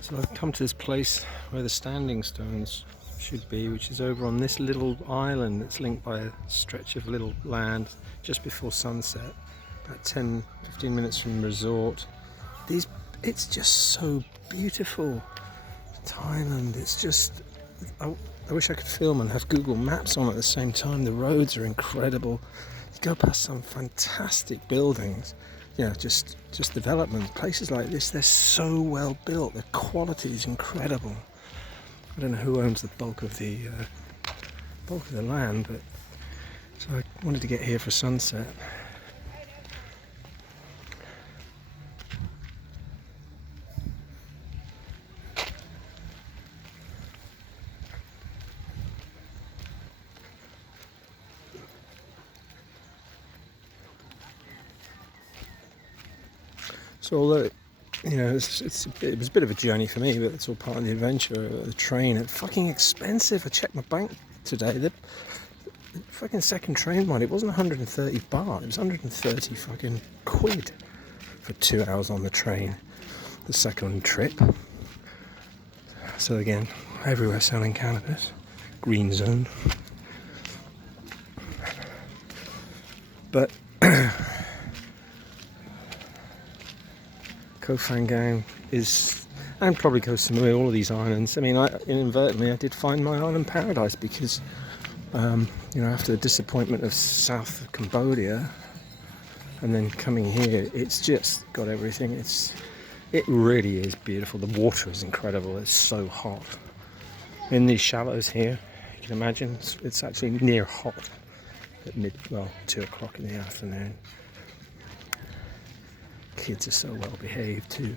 So I've come to this place where the standing stones should be, which is over on this little island that's linked by a stretch of little land just before sunset, about 10-15 minutes from the resort. It's just so beautiful. Thailand, it's just, I wish I could film and have Google Maps on at the same time. The roads are incredible. You go past some fantastic buildings, just development. Places like this, they're so well built. The quality is incredible. I don't know who owns the bulk of the land, but so I wanted to get here for sunset. So although, it was a bit of a journey for me, but it's all part of the adventure. The train, it's fucking expensive. I checked my bank today. The fucking second train one, it wasn't 130 baht. It was 130 fucking quid for 2 hours on the train. The second trip. So again, everywhere selling cannabis. Green zone. But Phangan is, and probably Koh Samui, all of these islands. I mean, inadvertently I did find my island paradise because, after the disappointment of South Cambodia and then coming here, it's just got everything. It really is beautiful. The water is incredible. It's so hot. In these shallows here, you can imagine, it's actually near hot at 2 o'clock in the afternoon. Kids are so well behaved too.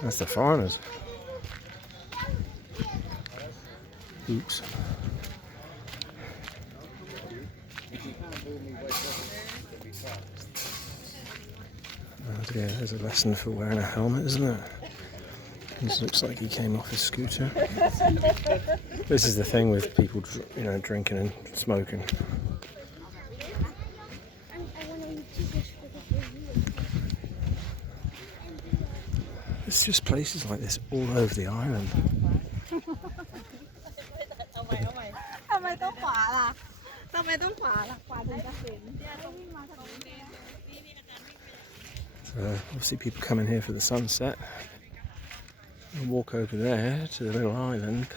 That's the foreigners. Oops. Yeah, there's a lesson for wearing a helmet, isn't it? This looks like he came off his scooter. This is the thing with people, drinking and smoking. There's just places like this all over the island. So obviously people come in here for the sunset. And walk over there to the little island.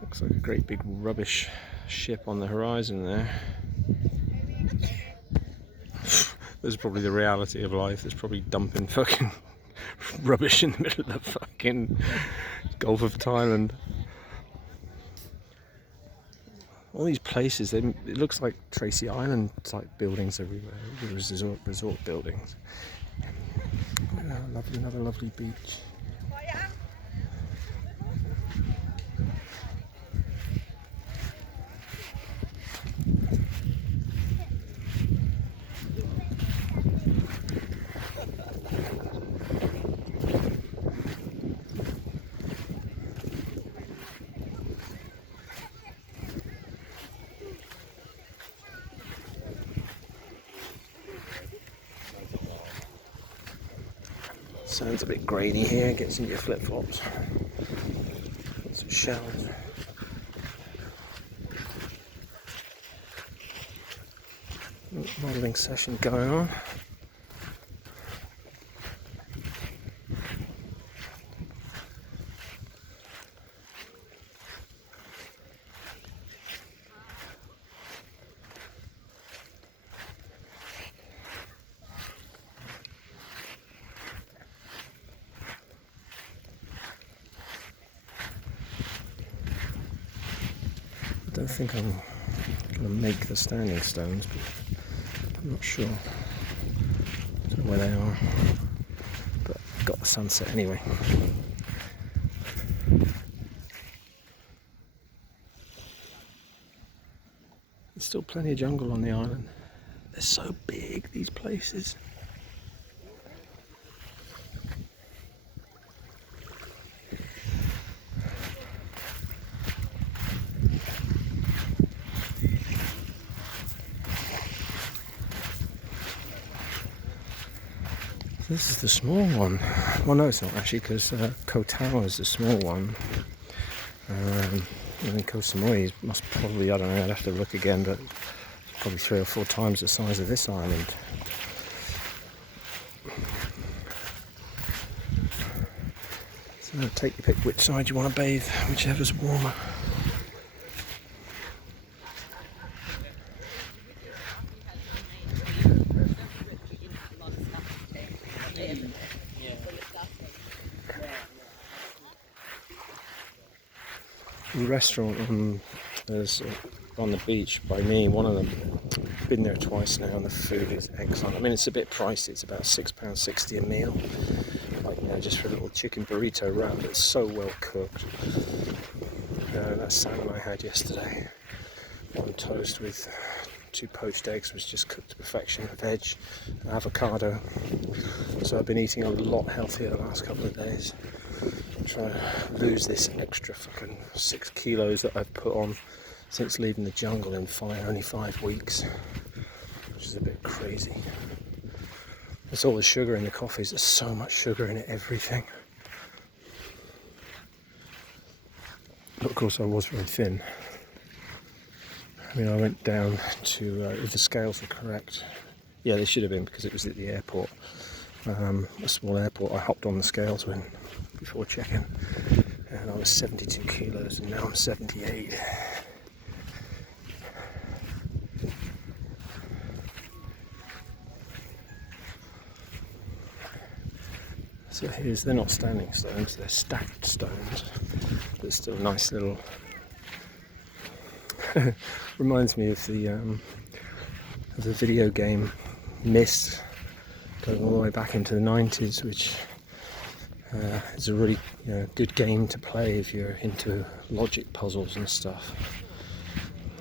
Looks like a great big rubbish ship on the horizon there. This is probably the reality of life. There's probably dumping fucking rubbish in the middle of the fucking Gulf of Thailand. All these places, it looks like Tracy Island type buildings everywhere, resort buildings. Another lovely beach. Sounds a bit grainy here, gets into your flip-flops. Got some shells. Modelling session going on. I don't think I'm going to make the standing stones, but I'm not sure. I don't know where they are, but I've got the sunset anyway. There's still plenty of jungle on the island. They're so big, these places. This is the small one. Well, no, it's not actually, because Koh Tao is the small one. And then Koh Samui must probably, I don't know, I'd have to look again, but probably 3 or 4 times the size of this island. So take your pick which side you want to bathe, whichever's warmer. The restaurant on the beach by me, one of them, been there twice now, and the food is excellent. I mean, it's a bit pricey, it's about £6.60 a meal, like, you know, just for a little chicken burrito wrap, but it's so well cooked. That salmon I had yesterday on toast with 2 poached eggs was just cooked to perfection, veg, avocado. So I've been eating a lot healthier the last couple of days. Trying to lose this extra fucking 6 kilos that I've put on since leaving the jungle in only 5 weeks, which is a bit crazy. It's all the sugar in the coffees. There's so much sugar in everything. But of course I was very thin. I mean, I went down to, if the scales are correct, yeah, they should have been, because it was at the airport, a small airport. I hopped on the scales before checking, and I was 72 kilos, and now I'm 78. So they're not standing stones, they're stacked stones, but still a nice little, reminds me of the video game Myst, going all the way back into the 90s, which is a really good game to play if you're into logic puzzles and stuff.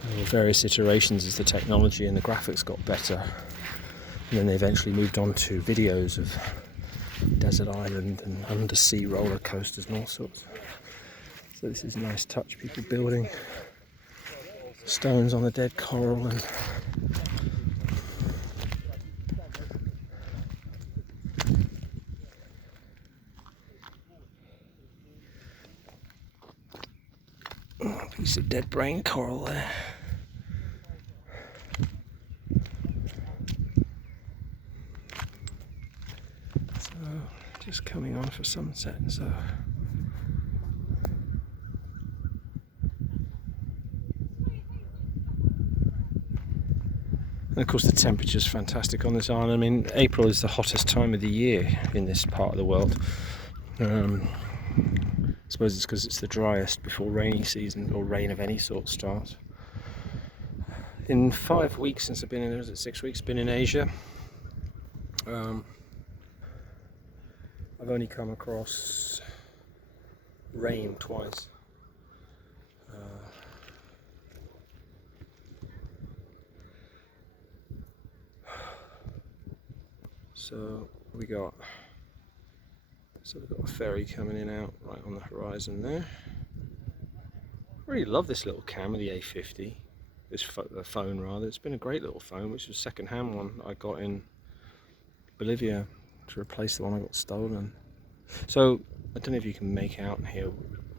There were various iterations as the technology and the graphics got better, and then they eventually moved on to videos of desert island and undersea roller coasters and all sorts. So this is a nice touch, people building stones on the dead coral, and a piece of dead brain coral there. So just coming on for sunset, so and of course the temperature's fantastic on this island. I mean, April is the hottest time of the year in this part of the world. I suppose it's because it's the driest before rainy season, or rain of any sort, starts. In 5 weeks since I've been in, was it 6 weeks, been in Asia, I've only come across rain twice. So we've got a ferry coming in out right on the horizon there. I really love this little camera, the A50, this phone rather. It's been a great little phone, which was a second-hand one I got in Bolivia to replace the one I got stolen. So I don't know if you can make out here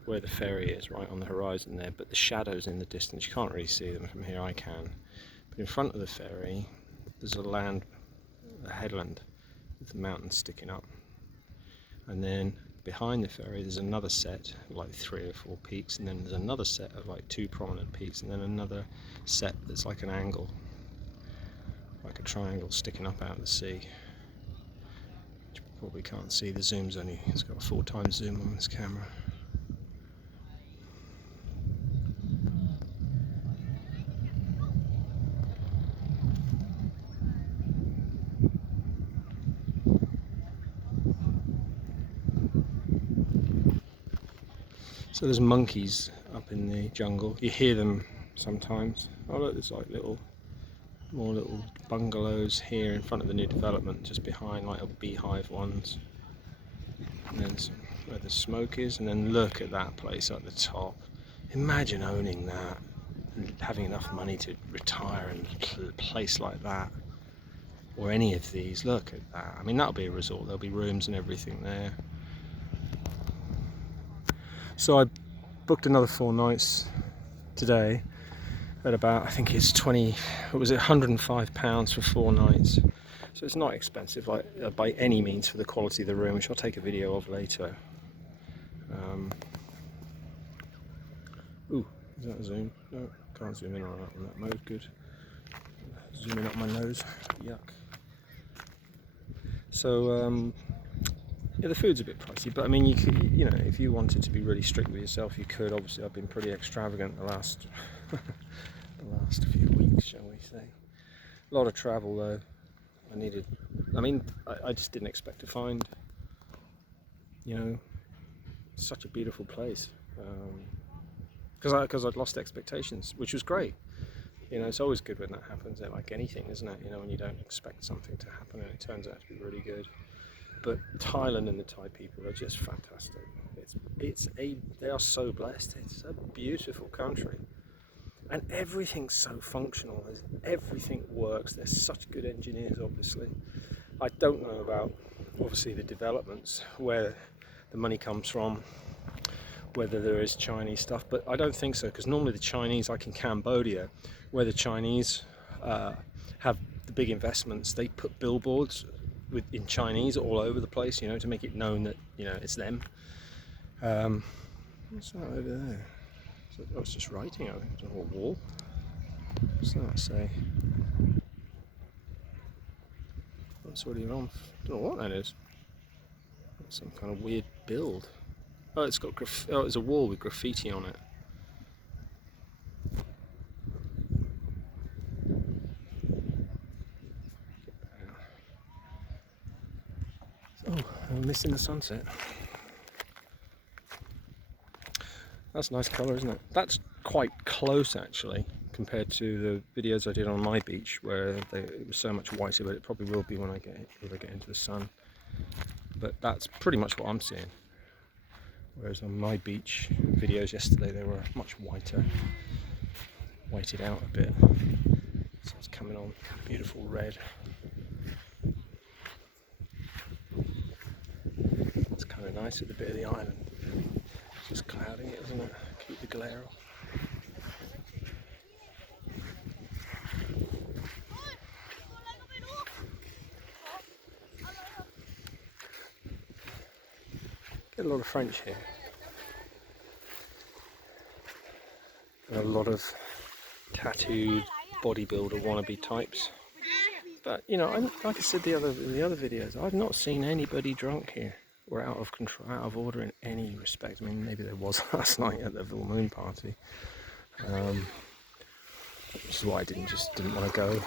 where the ferry is, right on the horizon there, but the shadows in the distance, you can't really see them from here. I can. But in front of the ferry there's a headland with the mountains sticking up, and then behind the ferry there's another set of like 3 or 4 peaks, and then there's another set of like 2 prominent peaks, and then another set that's like an angle, like a triangle sticking up out of the sea, which you probably can't see. The zoom's it's got a 4 times zoom on this camera. So there's monkeys up in the jungle. You hear them sometimes. Oh look, there's like more little bungalows here in front of the new development, just behind, like little beehive ones. And then where the smoke is, and then look at that place at the top. Imagine owning that and having enough money to retire in a place like that. or any of these. Look at that. I mean, that'll be a resort. There'll be rooms and everything there. So I booked another 4 nights today at about, I think it's £105 for 4 nights. So it's not expensive by any means for the quality of the room, which I'll take a video of later. Ooh, is that a zoom? No, can't zoom in on that mode. Good. Zoom in up my nose. Yuck. So yeah, the food's a bit pricey, but I mean, you could, you know, if you wanted to be really strict with yourself, you could. Obviously, I've been pretty extravagant the last few weeks, shall we say. A lot of travel though. I just didn't expect to find, you know, such a beautiful place. Because I'd lost expectations, which was great. You know, it's always good when that happens. Like anything, isn't it? You know, when you don't expect something to happen and it turns out to be really good. But Thailand and the Thai people are just fantastic. They are so blessed. It's a beautiful country, and everything's so functional. Everything works. There's such good engineers, obviously. I don't know about, obviously, the developments, where the money comes from, whether there is Chinese stuff, but I don't think so, because normally the Chinese, like in Cambodia, where the Chinese have the big investments, they put billboards in Chinese all over the place, you know, to make it known that, you know, it's them. What's that over there? Oh, it's just writing, I think. It's on a wall. What's that say? That's already on. I don't know what that is. Some kind of weird build. Oh, it's got it's a wall with graffiti on it. Oh, I'm missing the sunset. That's a nice colour, isn't it? That's quite close, actually, compared to the videos I did on my beach, where it was so much whiter, but it probably will be when I get into the sun. But that's pretty much what I'm seeing. Whereas on my beach videos yesterday, they were much whiter, whited out a bit. So it's coming on beautiful red. It's kind of nice at the bit of the island. It's just clouding it, isn't it? Keep the glare off. Get a lot of French here. And a lot of tattooed bodybuilder wannabe types. But you know, like I said in the other videos, I've not seen anybody drunk here or out of control, out of order in any respect. I mean, maybe there was last night at the full moon party, which is why I didn't want to go.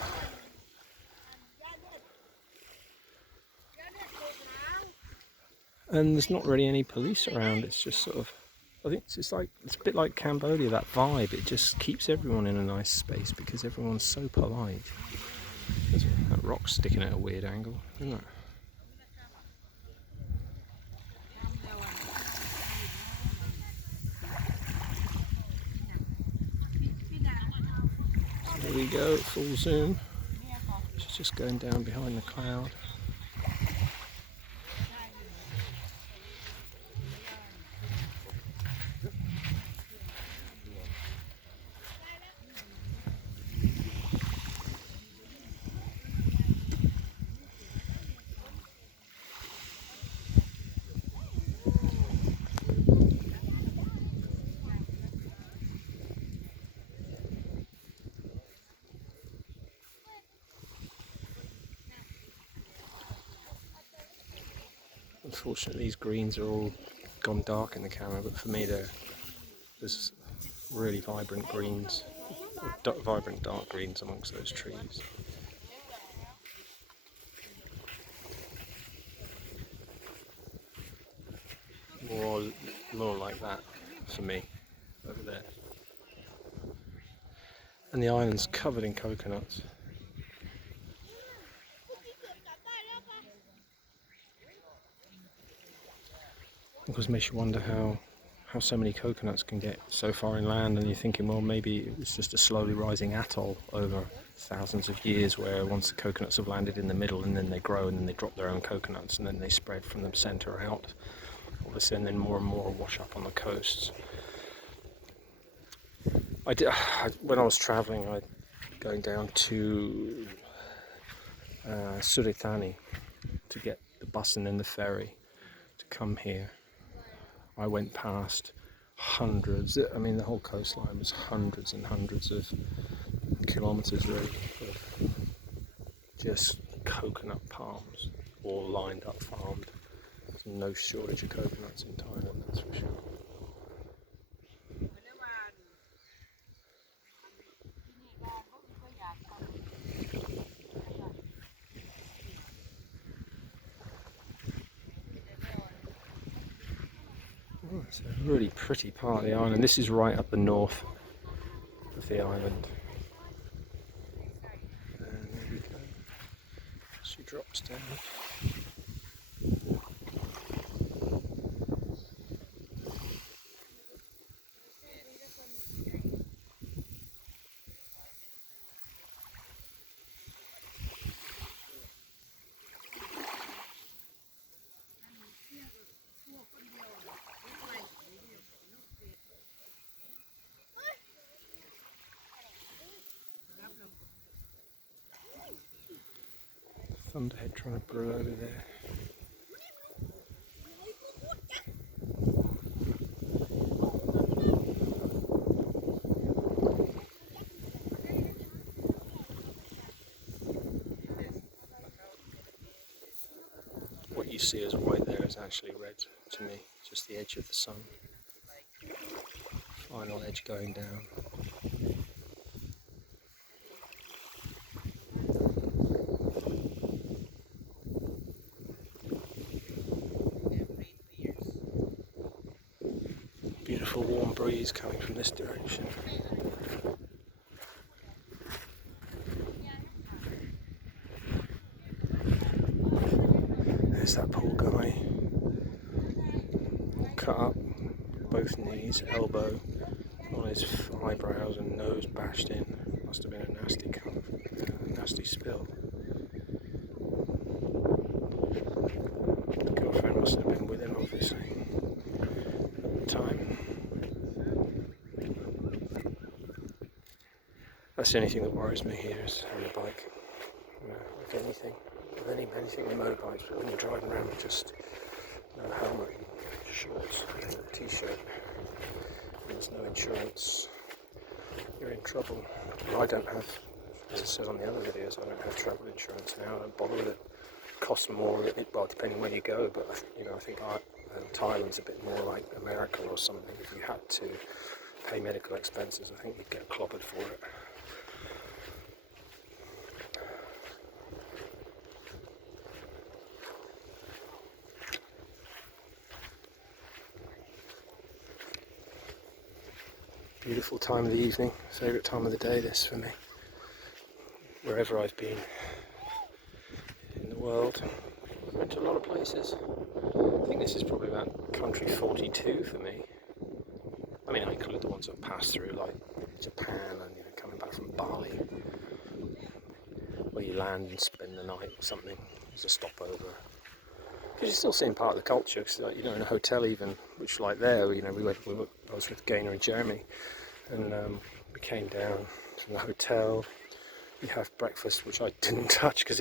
And there's not really any police around. It's just sort of, I think it's a bit like Cambodia, that vibe. It just keeps everyone in a nice space because everyone's so polite. That rock's sticking at a weird angle, isn't it? So here we go, full zoom. She's just going down behind the cloud. Unfortunately, these greens are all gone dark in the camera, but for me there's really vibrant greens, vibrant dark greens amongst those trees. More like that for me over there. And the island's covered in coconuts. Of course, makes you wonder how how so many coconuts can get so far inland, and you're thinking, well, maybe it's just a slowly rising atoll over thousands of years, where once the coconuts have landed in the middle, and then they grow, and then they drop their own coconuts, and then they spread from the center out, obviously, and then more and more wash up on the coasts. When I was traveling, going down to Suritani to get the bus and then the ferry to come here, I went past hundreds, I mean the whole coastline was hundreds and hundreds of kilometres really of just coconut palms, all lined up, farmed. There's no shortage of coconuts in Thailand, that's for sure. Oh, it's a really pretty part of the island. This is right up the north of the island. And there we go. She drops down. Thunderhead trying to brew over there. What you see as white there is actually red to me, just the edge of the sun. Final edge going down. Beautiful warm breeze coming from this direction. There's that poor guy, cut up, both knees, elbow, on his eyebrows and nose bashed in. Must have been a nasty cut, nasty spill. The girlfriend must have been with him, obviously, at the time. That's the only thing that worries me here is on the bike. If anything, anything with motorbikes, but when you're driving around with just no helmet and shorts and a t-shirt, and there's no insurance, you're in trouble. Well, I don't have, as I said on the other videos, I don't have travel insurance now. I don't bother with it. It costs more, well, depending where you go, but I think Thailand's a bit more like America or something. If you had to pay medical expenses, I think you'd get clobbered for it. Beautiful time of the evening, favourite time of the day this for me. Wherever I've been in the world, I've been to a lot of places. I think this is probably about country 42 for me. I mean, I include the ones I've passed through, like Japan and coming back from Bali, where you land and spend the night or something as a stopover. Because you're still seeing part of the culture, because in a hotel even, which like there, I was with Gaynor and Jeremy, and we came down from the hotel. We have breakfast, which I didn't touch because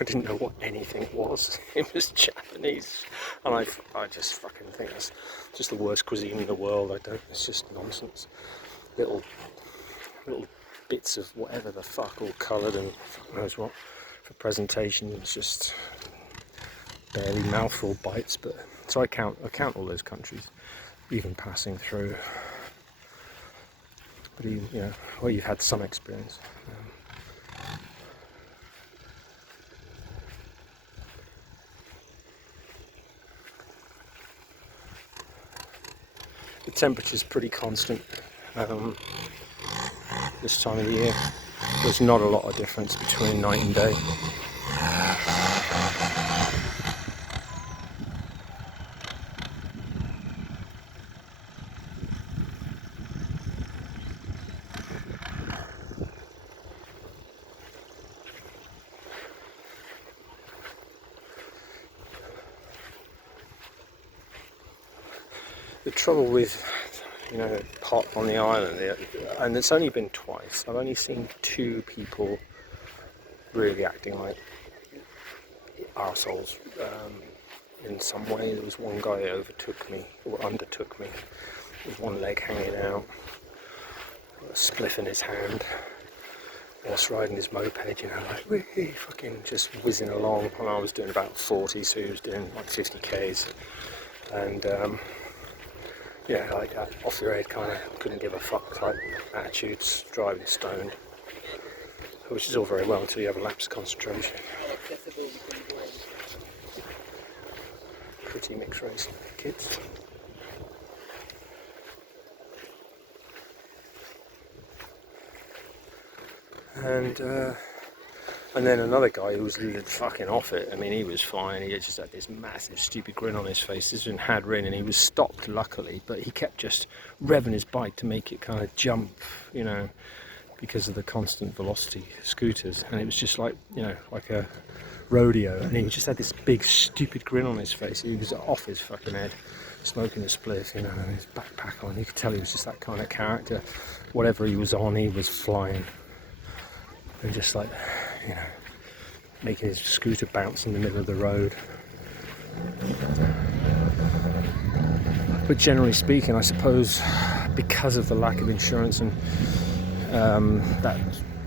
I didn't know what anything was. It was Japanese, and I just fucking think it's just the worst cuisine in the world. It's just nonsense. Little bits of whatever the fuck, all coloured and fuck knows what for presentation. It's just barely mouthful bites, but so I count all those countries, even passing through. But even, well, you've had some experience. The temperature's pretty constant this time of the year. There's not a lot of difference between night and day. trouble with, you know, pot on the island, and it's only been twice. I've only seen 2 people really acting like arseholes in some way. There was one guy who overtook me, or undertook me, with one leg hanging out, a spliff in his hand, whilst riding his moped, you know, like wee, fucking just whizzing along. And I was doing about 40, so he was doing like 50 k's, and yeah, like that off your head kind of couldn't give a fuck type attitudes, driving stoned, which is all very well until you have a lapse of concentration. Pretty mixed race kids. And then another guy who was fucking off it. I mean, he was fine. He just had this massive, stupid grin on his face. This one had rin, and he was stopped, luckily, but he kept just revving his bike to make it kind of jump, you know, because of the constant velocity scooters. And it was just like, you know, like a rodeo. And he just had this big, stupid grin on his face. He was off his fucking head, smoking a spliff, you know, and his backpack on. You could tell he was just that kind of character. Whatever he was on, he was flying. And just like, you know, making his scooter bounce in the middle of the road. But generally speaking, I suppose because of the lack of insurance and that,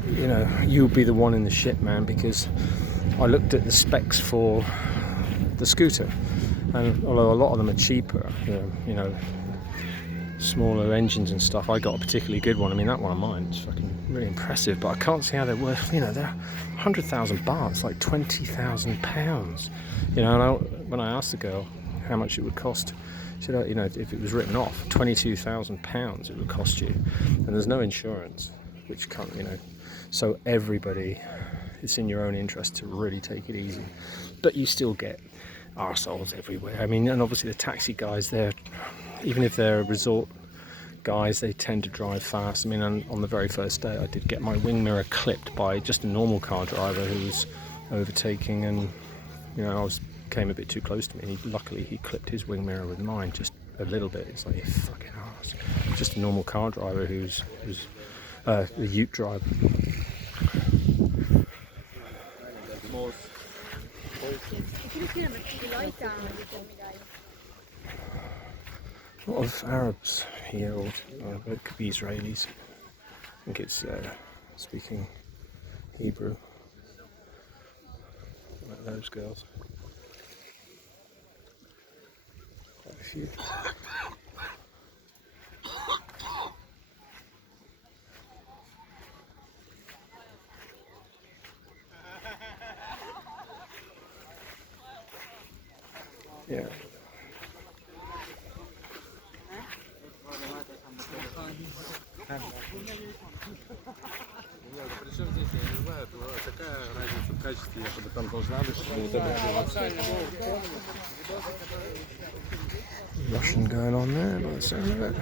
you know, you'll be the one in the shit, man, because I looked at the specs for the scooter, and although a lot of them are cheaper, you know, smaller engines and stuff, I got a particularly good one. I mean, that one of mine is fucking really impressive, but I can't see how they're worth, you know, they're 100,000 bahts, like 20,000 pounds, you know. And when I asked the girl how much it would cost, she said, you know, if it was written off, 22,000 pounds it would cost you, and there's no insurance, which can't, you know, so everybody, it's in your own interest to really take it easy, but you still get arseholes everywhere. I mean, and obviously the taxi guys, they're, even if they're resort guys, they tend to drive fast. I mean, on the very first day, I did get my wing mirror clipped by just a normal car driver who was overtaking, and, you know, I came a bit too close to me. Luckily, he clipped his wing mirror with mine just a little bit. It's like, you fucking arse. Just a normal car driver who's a ute driver. A lot of Arabs here, or it could be Israelis. I think it's speaking Hebrew, like those girls. Quite a few. Yeah. Russian going on there by the sound of it.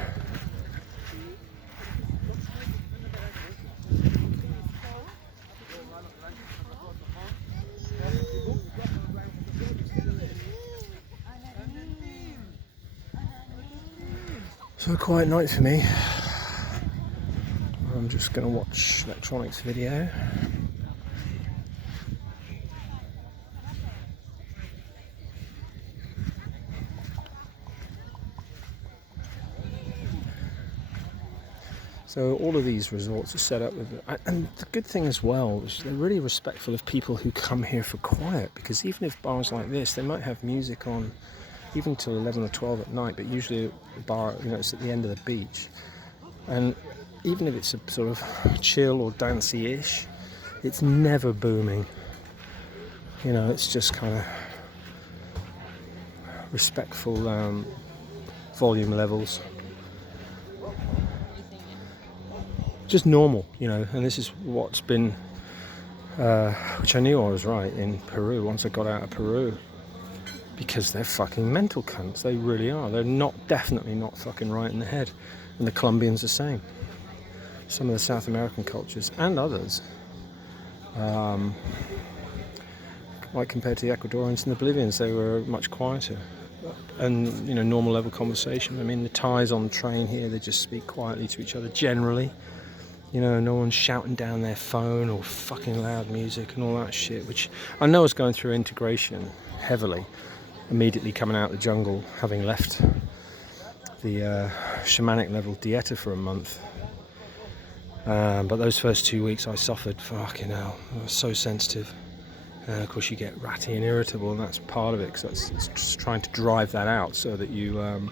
So a quiet night for me. I'm just going to watch electronics video. So all of these resorts are set up with, and the good thing as well is they're really respectful of people who come here for quiet, because even if bars like this, they might have music on even till 11 or 12 at night, but usually the bar, you know, it's at the end of the beach, and even if it's a sort of chill or dancey-ish, it's never booming, you know. It's just kind of respectful volume levels, just normal, you know. And this is what's been which I knew I was right in Peru once I got out of Peru, because they're fucking mental cunts. They really are. They're definitely not fucking right in the head. And the Colombians the same. Some of the South American cultures and others, like compared to the Ecuadorians and the Bolivians, they were much quieter. and normal level conversation. I mean, the Thais on the train here, they just speak quietly to each other generally. No one's shouting down their phone or fucking loud music and all that shit, which I know is going through integration heavily, immediately coming out of the jungle, having left the shamanic level dieta for a month. But those first 2 weeks I suffered, fucking hell, I was so sensitive. Of course you get ratty and irritable, and that's part of it, because it's just trying to drive that out so that you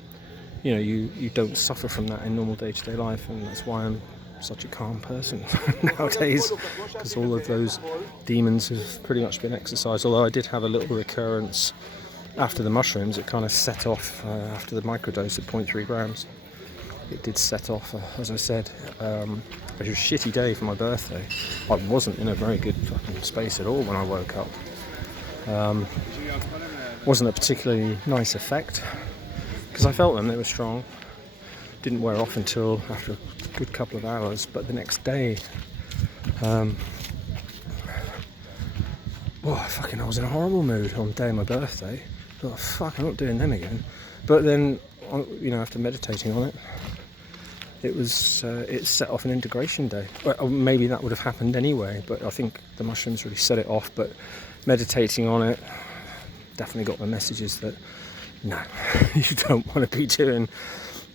don't suffer from that in normal day-to-day life. And that's why I'm such a calm person nowadays, because all of those demons have pretty much been exercised. Although I did have a little recurrence after the mushrooms. It kind of set off after the microdose at 0.3 grams. It did set off, as I said. It was a shitty day for my birthday. I wasn't in a very good fucking space at all when I woke up. Wasn't a particularly nice effect, because I felt them, they were strong. Didn't wear off until after a good couple of hours, but the next day, I was in a horrible mood on the day of my birthday. I thought, fuck, I'm not doing them again. But then, after meditating on it, it set off an integration day. Well, maybe that would have happened anyway, but I think the mushrooms really set it off. But meditating on it definitely got the messages that no, you don't want to be doing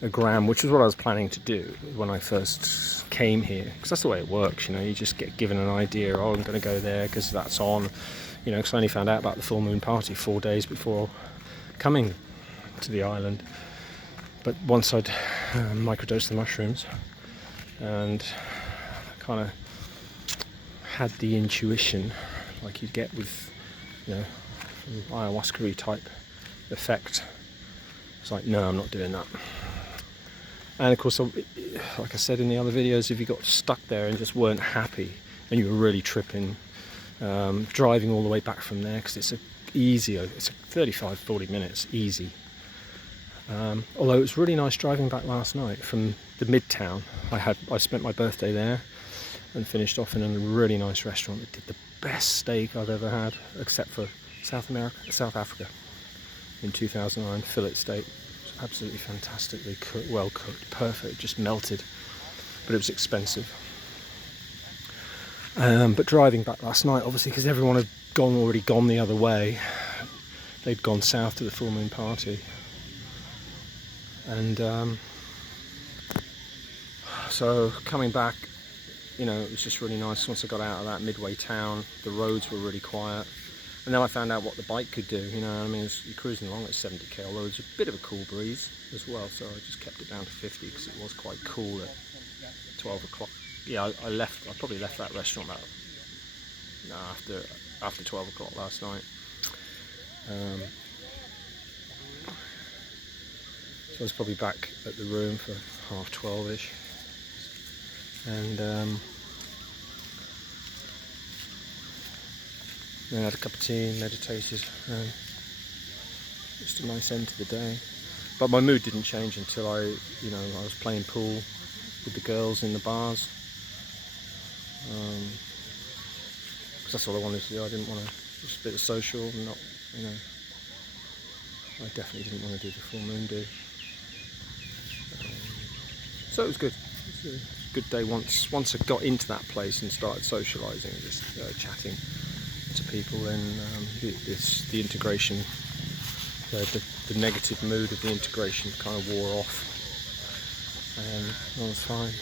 a gram, which is what I was planning to do when I first came here, because that's the way it works. You just get given an idea. Oh, I'm going to go there because that's on. Because I only found out about the full moon party 4 days before coming to the island. But once I'd microdosed the mushrooms and kind of had the intuition like you get with ayahuasca type effect, it's like, no, I'm not doing that. And of course, like I said in the other videos, if you got stuck there and just weren't happy and you were really tripping, driving all the way back from there, because it's a 35-40 minutes easy. Although it was really nice driving back last night from the midtown. I spent my birthday there and finished off in a really nice restaurant that did the best steak I've ever had, except for South Africa in 2009, fillet steak. It was absolutely fantastically well cooked, perfect, just melted, but it was expensive. But driving back last night, obviously, because everyone had already gone the other way, they'd gone south to the full moon party. And so coming back, it was just really nice. Once I got out of that midway town, the roads were really quiet. And then I found out what the bike could do. You're cruising along at 70k, although there's a bit of a cool breeze as well. So I just kept it down to 50 because it was quite cool at 12 o'clock. Yeah, I probably left that restaurant after 12 o'clock last night. So I was probably back at the room for 12:30ish, and then I had a cup of tea, meditated, just a nice end to the day. But my mood didn't change until I was playing pool with the girls in the bars, because that's all I wanted to do. I didn't want to, just a bit of social, not, I definitely didn't want to do the full moon do. So it was good. It was a good day once I got into that place and started socialising, just chatting to people. Then the integration, the negative mood of the integration kind of wore off, and I was fine.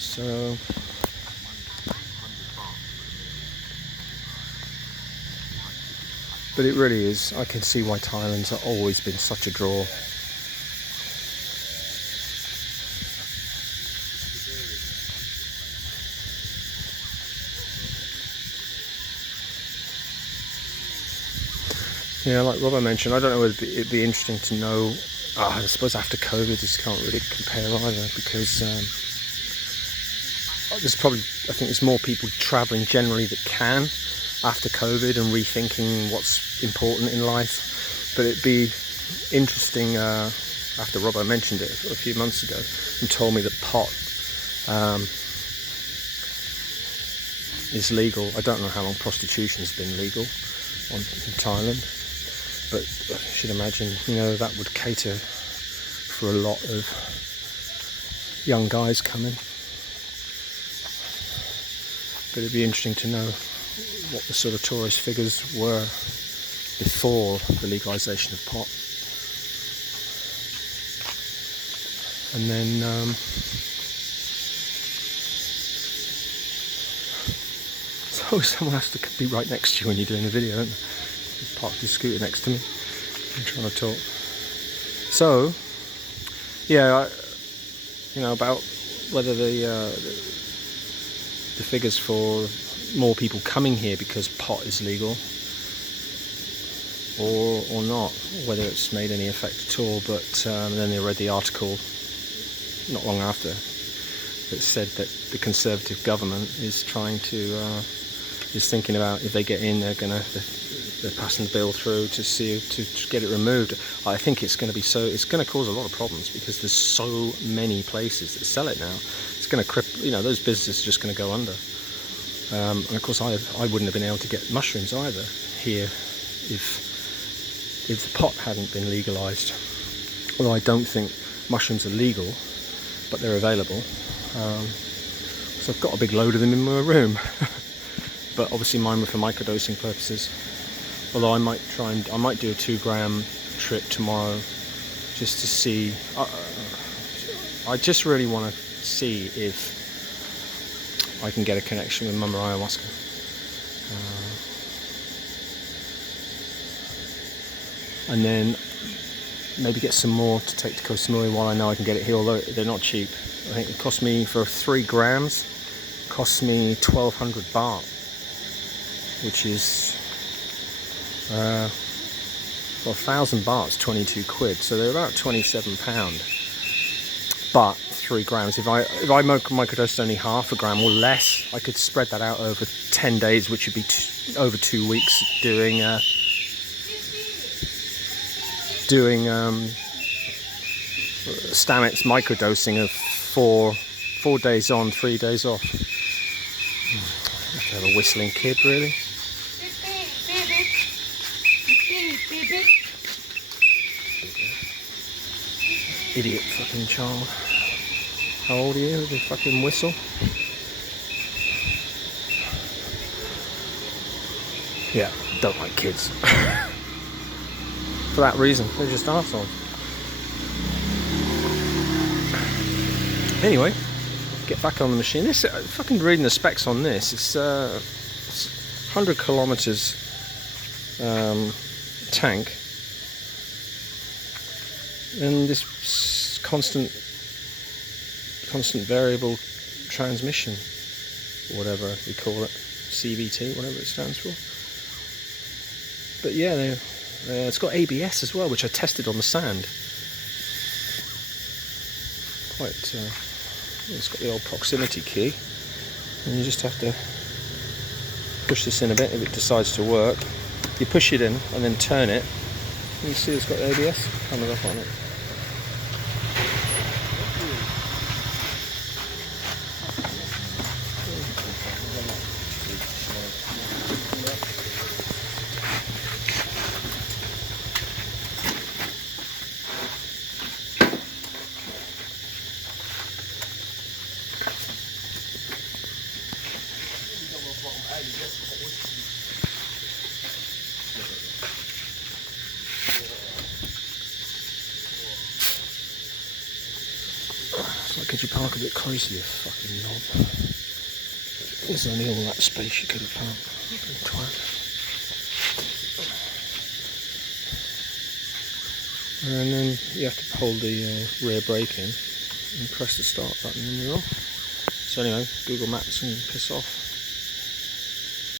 So but it really is, I can see why Thailand's always been such a draw. Yeah, like Robbo mentioned, I don't know whether it'd be interesting to know. I suppose after COVID, you just can't really compare either, because I think there's more people travelling generally that can after COVID and rethinking what's important in life. But it'd be interesting, after Robbo mentioned it a few months ago and told me that pot is legal. I don't know how long prostitution's been legal in Thailand. but I should imagine, you know, that would cater for a lot of young guys coming. But it'd be interesting to know what the sort of tourist figures were before the legalisation of pot. And then so someone has to be right next to you when you're doing a video, don't they? He parked his scooter next to me. I'm trying to talk. So, yeah, you know, about whether the figures for more people coming here because pot is legal or not, whether it's made any effect at all. But then I read the article not long after that said that the Conservative government is trying to is thinking about, if they get in, they're passing the bill through to see to get it removed. I think it's going to cause a lot of problems because there's so many places that sell it now. It's going to cripple, you know, those businesses are just going to go under. And of course, I wouldn't have been able to get mushrooms either here if the pot hadn't been legalised. Although I don't think mushrooms are legal, but they're available. So I've got a big load of them in my room. But obviously mine were for microdosing purposes. Although I might do a 2-gram trip tomorrow just to see. I just really want to see if I can get a connection with Mama Ayahuasca. And then maybe get some more to take to Koh Samui while I know I can get it here, although they're not cheap. I think it cost me, for 3 grams, cost me 1,200 baht, which is, well, 1,000 baht's 22 quid, so they're about £27. But 3 grams, if I microdosed only half a gram or less, I could spread that out over 10 days, which would be over 2 weeks doing Stamets microdosing of 4 days on, 3 days off. I have to have a whistling kid, really. Idiot fucking child. How old are you with a fucking whistle? Yeah, don't like kids. For that reason, they're just arseholes. Anyway, get back on the machine. This fucking reading the specs on this. It's 100 kilometers tank, and this constant variable transmission, whatever we call it, CVT, whatever it stands for. But yeah, it's got ABS as well, which I tested on the sand. It's got the old proximity key, and you just have to push this in a bit. If it decides to work, you push it in and then turn it, and you see it's got ABS coming up on it. Could you park a bit closer, you fucking knob? There's only all that space you could have parked. Twat. And then you have to hold the rear brake in and press the start button and you're off. So anyway, Google Maps and piss off.